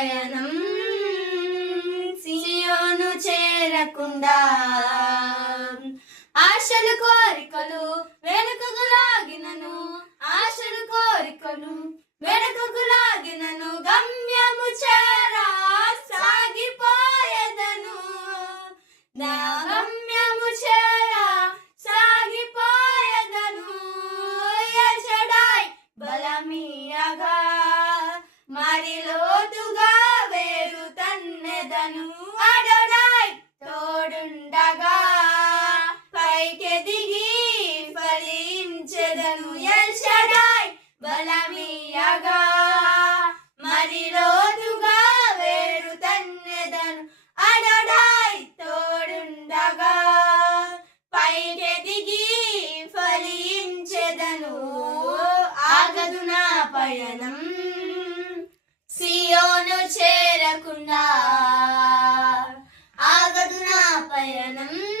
పయనం సియోను చేరకుండా. ఆశలు కోరికలు వెనుకకు లాగినను ఆశలు కోరికలు వెనుకకు లాగినను గమ్యము చేరా సాగిపోయేదను. నా గమ్యము చేరా సాగిపోయేదను. ఎచడాయ్ బలమీయగా మరిలో ఎదను అడోడై తోడుండగా పైకి దిగి ఫలించెదను ఎల్షడాయ్ బలమియగా. మరి లోతుగా వేరు తన్నెదను అడోడాయ్ తోడుండగా పైకి దిగి ఫలించెదను. ఆగదు నా పయనం I ayanam